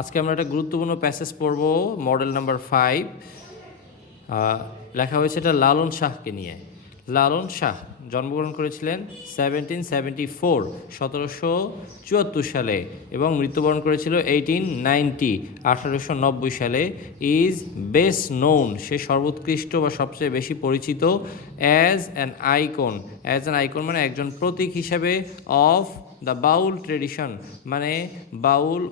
আজকে আমরা একটা গুরুত্বপূর্ণ প্যাসেজ পড়ব, মডেল নাম্বার 5। লেখা হয়েছে এটা লালন শাহকে নিয়ে। লালন শাহ জন্মগ্রহণ করেছিলেন 1774 1774 সালে এবং মৃত্যুবরণ করেছিল 1890 সালে। ইজ বেস্ট নোন, সে সর্বোৎকৃষ্ট বা সবচেয়ে বেশি পরিচিত অ্যাজ অ্যান আইকন মানে একজন প্রতীক হিসাবে অফ দ্য বাউল ট্রেডিশন, মানে বাউল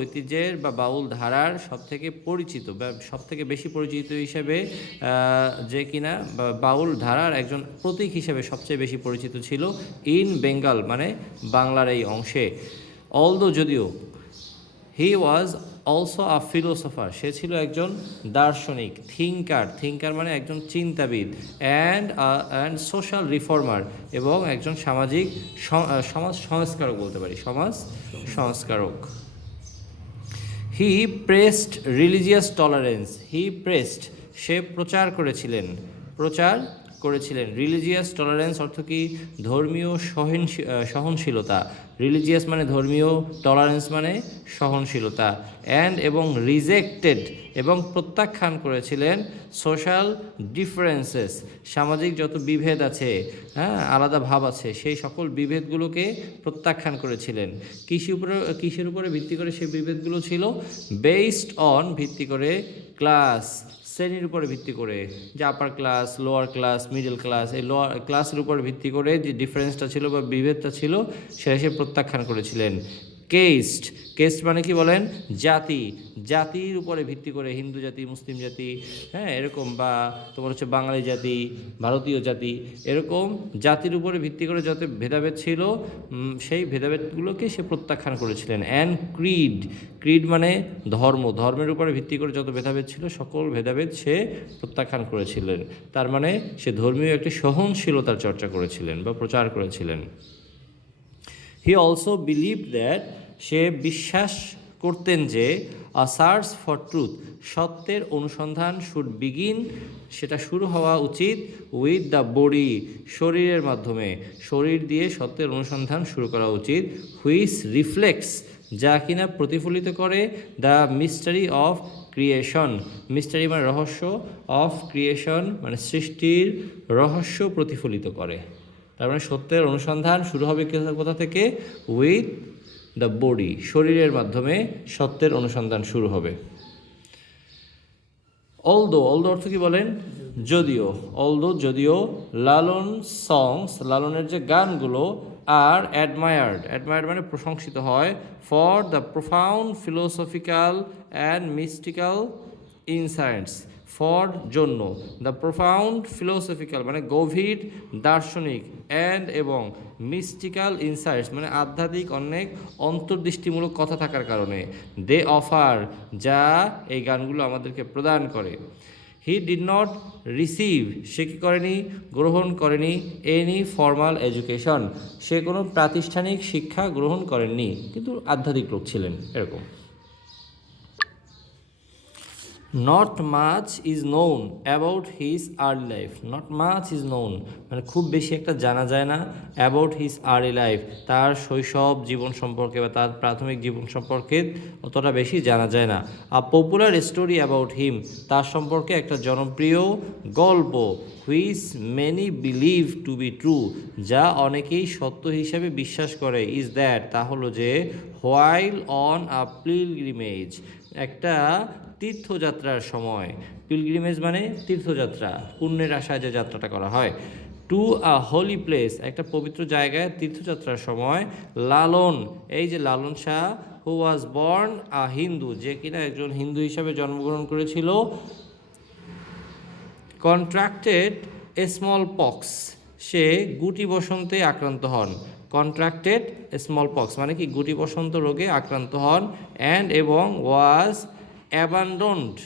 ঐতিহ্যের বা বাউল ধারার সবথেকে পরিচিত বা সবথেকে বেশি পরিচিত হিসেবে যে কিনা বাউল ধারার একজন প্রতীক হিসেবে সবচেয়ে বেশি পরিচিত ছিল ইন বেঙ্গল, মানে বাংলার এই অংশে। যদিও হি ওয়াজ অলসো আ ফিলোসফার, সে ছিল একজন দার্শনিক। থিঙ্কার মানে একজন চিন্তাবিদ। অ্যান্ড সোশ্যাল রিফর্মার, এবং একজন সমাজ সংস্কারক বলতে পারি, সমাজ সংস্কারক। হি প্রেসড রিলিজিয়াস টলারেন্স, সে প্রচার করেছিলেন রিলিজিয়াস টলারেন্স অর্থ কি? ধর্মীয় সহনশীলতা। রিলিজিয়াস মানে ধর্মীয়, টলারেন্স মানে সহনশীলতা। এবং রিজেক্টেড, এবং প্রত্যাখ্যান করেছিলেন সোশ্যাল ডিফারেন্সেস, সামাজিক যত বিভেদ আছে, আলাদা ভাব আছে, সেই সকল বিভেদগুলোকে প্রত্যাখ্যান করেছিলেন। কিসের উপরে ভিত্তি করে সেই বিভেদগুলো ছিল? বেসড অন, ভিত্তি করে, ক্লাস, শ্রেণীর উপরে ভিত্তি করে, যে upper class, lower class, middle class, এই লোয়ার ক্লাসের উপর ভিত্তি করে যে ডিফারেন্সটা ছিল বা বিভেদটা ছিল সেটা সে প্রত্যাখ্যান করেছিলেন। কেস্ট মানে কি বলেন? জাতির উপরে ভিত্তি করে, হিন্দু জাতি, মুসলিম জাতি, এরকম, বা তোমার হচ্ছে বাঙালি জাতি, ভারতীয় জাতি, এরকম জাতির উপরে ভিত্তি করে যত ভেদাভেদ ছিল সেই ভেদাভেদগুলোকে সে প্রত্যাখ্যান করেছিলেন। অ্যান্ড ক্রিড মানে ধর্মের উপরে ভিত্তি করে যত ভেদাভেদ ছিল সকল ভেদাভেদ সে প্রত্যাখ্যান করেছিলেন। তার মানে সে ধর্মীয় একটি সহনশীলতার চর্চা করেছিলেন বা প্রচার করেছিলেন। হি অলসো বিলিভ দ্যাট, সে বিশ্বাস করতেন যে আ সার্চ ফর ট্রুথ, সত্যের অনুসন্ধান শুড বিগিন, সেটা শুরু হওয়া উচিত উইথ দ্য বডি, শরীরের মাধ্যমে, শরীর দিয়ে সত্যের অনুসন্ধান শুরু করা উচিত। হুইচ রিফ্লেক্টস, যা কিনা প্রতিফলিত করে the mystery of creation, mystery মানে রহস্য, অফ ক্রিয়েশন মানে সৃষ্টির রহস্য প্রতিফলিত করে। তার মানে সত্যের অনুসন্ধান শুরু হবে কোথা থেকে? উইথ দ্য বডি, শরীরের মাধ্যমে সত্যের অনুসন্ধান শুরু হবে। অলদো অর্থ কি বলেন? যদিও লালনের যে গানগুলো আর অ্যাডমায়ার্ড মানে প্রশংসিত হয়, for the profound philosophical and mystical insights, জন্য, দ্য প্রোফাউন্ড ফিলোসফিক্যাল মানে গভীর দার্শনিক, এবং মিস্টিক্যাল ইনসাইটস মানে আধ্যাত্মিক অনেক অন্তর্দৃষ্টিমূলক কথা থাকার কারণে, দে অফার, যা এই গানগুলো আমাদেরকে প্রদান করে। হি ডিড নট রিসিভ, সে কি করেনি? গ্রহণ করেনি এনি ফর্মাল এডুকেশন, সে কোনো প্রাতিষ্ঠানিক শিক্ষা গ্রহণ করেননি, কিন্তু আধ্যাত্মিক লোক ছিলেন, এরকম। Not much is known about his early life, মানে খুব বেশি একটা জানা যায় না অ্যাবাউট হিজ আর্লি লাইফ, তার শৈশব জীবন সম্পর্কে বা তার প্রাথমিক জীবন সম্পর্কে অতটা বেশি জানা যায় না। A popular story about him, তার সম্পর্কে একটা জনপ্রিয় গল্প, which many believe two be true, যা অনেকেই সত্য হিসেবে বিশ্বাস করে, ইজ দ্যাট, তা হলো যে, হোয়াইল অন আ পিলগ্রিমেজ, একটা তীর্থযাত্রার সময়, পিলগ্রিমেজ মানে তীর্থযাত্রা, পুণ্যের আশায় যে যাত্রাটা করা হয়, টু আ হোলি প্লেস, একটা পবিত্র জায়গায় তীর্থযাত্রার সময়, লালন, এই যে লালন শাহ, হু ওয়াজ বর্ন আ হিন্দু, যে কিনা একজন হিন্দু হিসাবে জন্মগ্রহণ করেছিল, কন্ট্রাক্টেড এ স্মল পক্স, সে গুটি বসন্তে আক্রান্ত হন। কন্ট্রাক্টেড স্মল পক্স মানে কি? গুটি বসন্ত রোগে আক্রান্ত হন। এবং ওয়াজ অ্যাবান্ডন্ড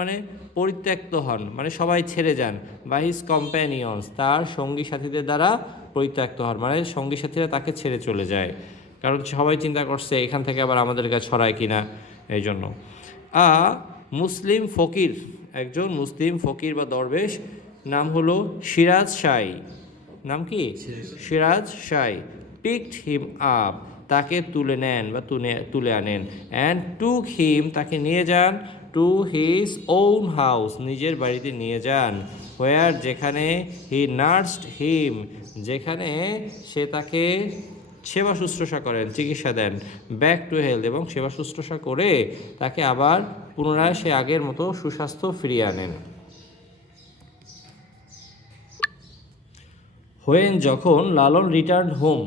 মানে পরিত্যক্ত হন, মানে সবাই ছেড়ে যান, বাই হিজ কম্প্যানিয়ন্স, তার সঙ্গী সাথীদের দ্বারা পরিত্যক্ত হন, মানে সঙ্গী সাথীরা তাকে ছেড়ে চলে যায়, কারণ সবাই চিন্তা করছে এখান থেকে আবার আমাদের কাছে ছড়ায় কিনা, এই জন্য। মুসলিম ফকির, একজন মুসলিম ফকির বা দরবেশ, নাম হলো সিরাজ শাহ, নাম কি? Siraj Shah, picked him up, তাকে তুলে নেন বা তুলে আনেন। অ্যান্ড টুক হিম, তাকে নিয়ে যান, টু হিজ ওন হাউস, নিজের বাড়িতে নিয়ে যান। হোয়ার, যেখানে, হি নার্সড হিম, যেখানে সে তাকে সেবা শুশ্রূষা করেন, চিকিৎসা দেন। ব্যাক টু হেলথ, এবং সেবা শুশ্রূষা করে তাকে আবার পুনরায় সে আগের মতো সুস্বাস্থ্য ফিরিয়ে আনেন। হোয়েন, যখন, লালন রিটার্ন হোম,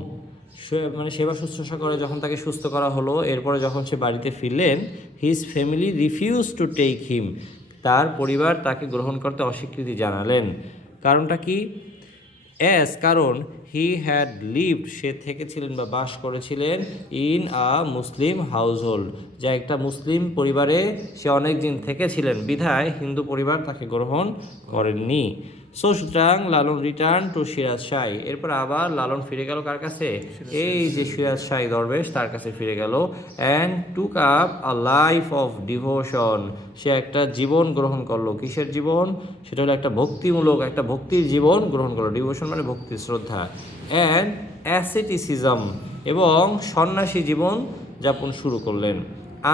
মানে সেবা শুশ্রূষা করে যখন তাকে সুস্থ করা হলো, এরপরে যখন সে বাড়িতে ফিরলেন, his family refuse to take him, তার পরিবার তাকে গ্রহণ করতে অস্বীকৃতি জানালেন। কারণটা কি? কারণ হি হ্যাড লিভড, সে থেকেছিলেন বা বাস করেছিলেন, ইন আ মুসলিম হাউসহোল্ড, যা একটা মুসলিম পরিবারে সে অনেক দিন থেকেছিলেন, বিধায় হিন্দু পরিবার তাকে গ্রহণ করেননি। সো সুতরাং লালন রিটার্ন টু সিরাজ শাহ, এরপর আবার লালন ফিরে গেল কার কাছে? এই যে সিরাজ শাহ দরবেশ, তার কাছে ফিরে গেল। And took up a life of devotion, সে একটা জীবন গ্রহণ করলো। কিসের জীবন? সেটা হলো একটা ভক্তিমূলক, একটা ভক্তির জীবন গ্রহণ করলো। ডিভোশন মানে ভক্তি, শ্রদ্ধা। অ্যান্ড অ্যাসেটিসিজম, এবং সন্ন্যাসী জীবন যাপন শুরু করলেন।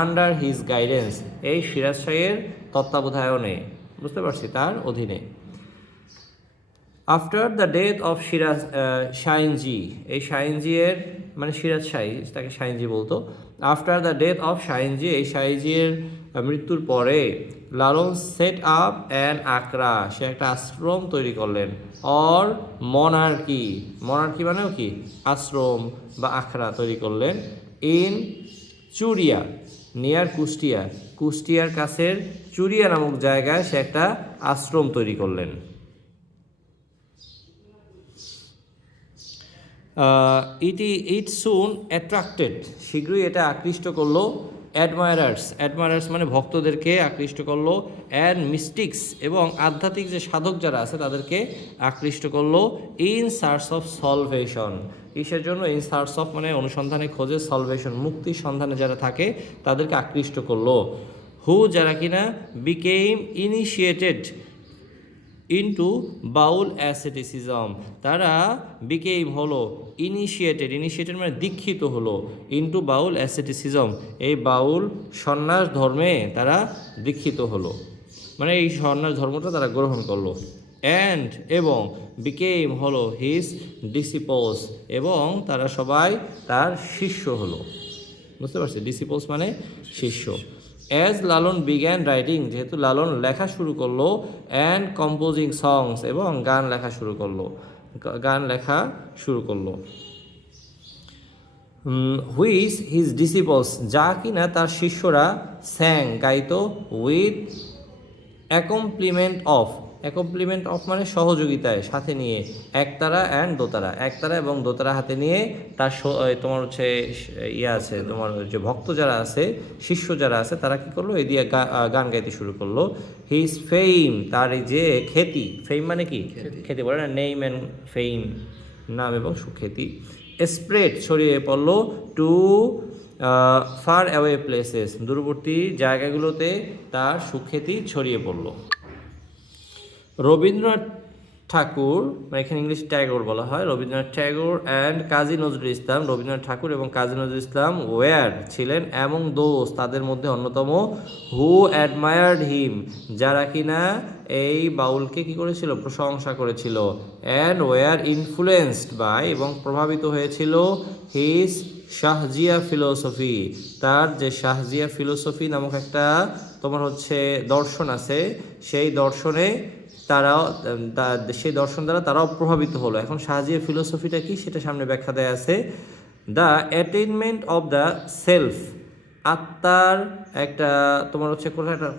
আন্ডার হিজ গাইডেন্স, এই সিরাজ শাহের তত্ত্বাবধায়নে, বুঝতে পারছি, তার অধীনে। After the death of Siraj Shahinji, এই শাহিনজি এর মানে সিরাজ শাহী, তাকে শাহিনজি বলতো। After the death of Shahinji, এই শাহিজির মৃত্যুর পরে, Lalon set up an akhara, সে একটা আশ্রম তৈরি করলেন। অর মনার্কি, মনার্কি মানেও কি? আশ্রম বা আখড়া তৈরি করলেন। ইন চুরিয়া, নিয়ার কুষ্টিয়া, কুষ্টিয়ার কাছের চুরিয়া নামক জায়গায় সে একটা আশ্রম তৈরি করলেন। ইট সুন অ্যাট্রাক্টেড, শীঘ্রই এটা আকৃষ্ট করলো, অ্যাডমায়ারার্স মানে ভক্তদেরকে আকৃষ্ট করলো, অ্যান্ড মিস্টিক্স, এবং আধ্যাত্মিক যে সাধক যারা আছে তাদেরকে আকৃষ্ট করলো। ইন সার্চ অফ সলভেশন, কিসের জন্য? ইন সার্চ অফ মানে অনুসন্ধানে, খোঁজে, সলভেশন মুক্তির সন্ধানে যারা থাকে তাদেরকে আকৃষ্ট করলো। হু, যারা কিনা বিকেম ইনিশিয়েটেড ইনটু বাউল অ্যাসেটিসিজম, তারা বিকেম হলো ইনিশিয়েটেড মানে দীক্ষিত হলো, ইনটু বাউল অ্যাসেটিসিজম, এই বাউল সন্ন্যাস ধর্মে তারা দীক্ষিত হলো, মানে এই সন্ন্যাস ধর্মটা তারা গ্রহণ করলো। অ্যান্ড, এবং বিকেম হলো হিজ ডিসিপলস, এবং তারা সবাই তার শিষ্য হলো, বুঝতে পারছি? ডিসিপলস মানে শিষ্য। অ্যাজ লালন বিগ্যান রাইটিং, যেহেতু লালন লেখা শুরু করলো, অ্যান্ড কম্পোজিং সংস, এবং গান লেখা শুরু করলো। হুইচ হিজ ডিসিপলস, যা কিনা তার শিষ্যরা, স্যাং গাইতো, উইথ অ্যাকম্প্লিমেন্ট অফ মানে সহযোগিতায়, সাথে নিয়ে, একতারা অ্যান্ড দোতারা, একতারা এবং দোতারা হাতে নিয়ে তার তোমার হচ্ছে আছে, তোমার যে ভক্ত যারা আছে, শিষ্য যারা আছে, তারা কি করলো? এই দিয়ে গান গাইতে শুরু করলো। হিজ ফেইম, তার এই যে খ্যাতি, ফেইম মানে কি? খ্যাতি বলে না, নেইম অ্যান্ড ফেইম, নাম এবং সুখ্যাতি। স্প্রেড, ছড়িয়ে পড়লো, টু ফার অ্যাওয়ে প্লেসেস, দূরবর্তী জায়গাগুলোতে তার সুখ্যাতি ছড়িয়ে পড়লো। রবীন্দ্রনাথ ঠাকুর, এখানে ইংলিশ ট্যাগোর বলা হয়, রবীন্দ্রনাথ ট্যাগোর অ্যান্ড কাজী নজরুল ইসলাম, রবীন্দ্রনাথ ঠাকুর এবং কাজী নজরুল ইসলাম ওয়ার ছিলেন, এবং দোজ তাদের মধ্যে অন্যতম, হু অ্যাডমায়ার্ড হিম, যারা কিনা এই বাউলকে কি করেছিল? প্রশংসা করেছিল। অ্যান্ড ওয়ার ইনফ্লুয়েন্সড বাই, এবং প্রভাবিত হয়েছিল, হিজ শাহজিয়া ফিলোসফি, তার যে শাহজিয়া ফিলোসফি নামক একটা তোমার হচ্ছে দর্শন আছে, সেই দর্শনে তারাও, সেই দর্শন দ্বারা তারাও প্রভাবিত হলো। এখন শাহজিয়া ফিলোসফিটা কি সেটা সামনে ব্যাখ্যা দেয়া আছে। দ্য অ্যাটেইনমেন্ট অফ দ্য সেলফ, আত্মার একটা তোমার হচ্ছে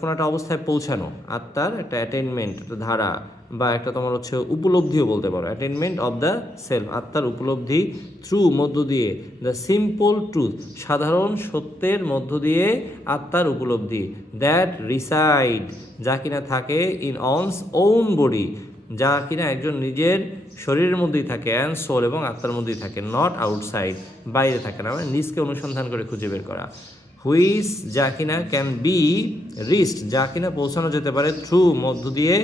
কোনো একটা অবস্থায় পৌঁছানো, আত্মার একটা অ্যাটেইনমেন্ট, একটা ধারা বা একটা তোমার হচ্ছে উপলব্ধিও বলতে পারো। অ্যাটেইনমেন্ট অফ দ্য সেলফ, আত্মার উপলব্ধি, থ্রু মধ্য দিয়ে, দ্য সিম্পল ট্রুথ, সাধারণ সত্যের মধ্য দিয়ে আত্মার উপলব্ধি, দ্যাট রিসাইড, যা কিনা থাকে, ইন অনস ওন বডি, যা কিনা একজন নিজের শরীরের মধ্যেই থাকে, অ্যান্ড সোল, এবং আত্মার মধ্যেই থাকে, নট আউটসাইড, বাইরে থাকে না, মানে নিজকে অনুসন্ধান করে খুঁজে বের করা। হুইচ যা কিনা ক্যান বি রিস্ট যা কিনা পৌঁছানো যেতে পারে থ্রু মধ্য দিয়ে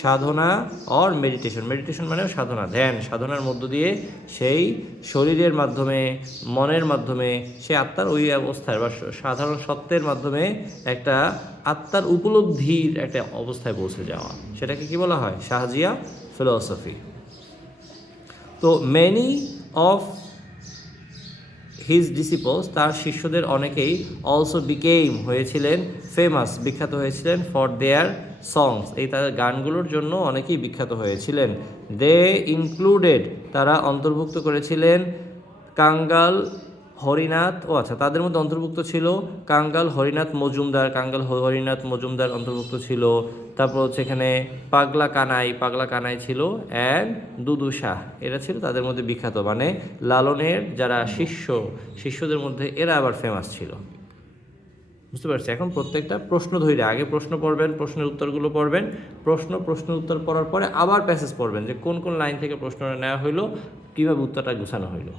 সাধনা অর মেডিটেশন, মেডিটেশন মানে সাধনা, ধ্যান সাধনার মধ্য দিয়ে সেই শরীরের মাধ্যমে মনের মাধ্যমে সে আত্মার ওই অবস্থায় বা সাধারণ সত্যের মাধ্যমে একটা আত্মার উপলব্ধির একটা অবস্থায় পৌঁছে যাওয়া, সেটাকে কি বলা হয়? শাহজিয়া ফিলোসফি। তো মেনি অফ হিজ ডিসিপলস তার শিষ্যদের অনেকেই অলসো বিকেম হয়েছিলেন ফেমাস বিখ্যাত হয়েছিলেন ফর দেয়ার সংস এই তাদের গানগুলোর জন্য অনেকেই বিখ্যাত হয়েছিলেন। দে ইনক্লুডেড তারা অন্তর্ভুক্ত করেছিলেন কাঙ্গাল হরিনাথ, আচ্ছা তাদের মধ্যে অন্তর্ভুক্ত ছিল কাঙ্গাল হরিনাথ মজুমদার অন্তর্ভুক্ত ছিল। তারপর হচ্ছে এখানে পাগলা কানাই ছিল, অ্যান্ড দুদু শাহ এরা ছিল তাদের মধ্যে বিখ্যাত, মানে লালনের যারা শিষ্যদের মধ্যে এরা আবার ফেমাস ছিল। বুঝতে পারছি? এখন প্রত্যেকটা প্রশ্ন ধরে আগে প্রশ্ন পড়বেন, প্রশ্নের উত্তরগুলো পড়বেন, প্রশ্নের উত্তর পড়ার পরে আবার প্যাসেজ পড়বেন যে কোন কোন লাইন থেকে প্রশ্নটা নেওয়া হইলো, কীভাবে উত্তরটা গুছানো হইলো।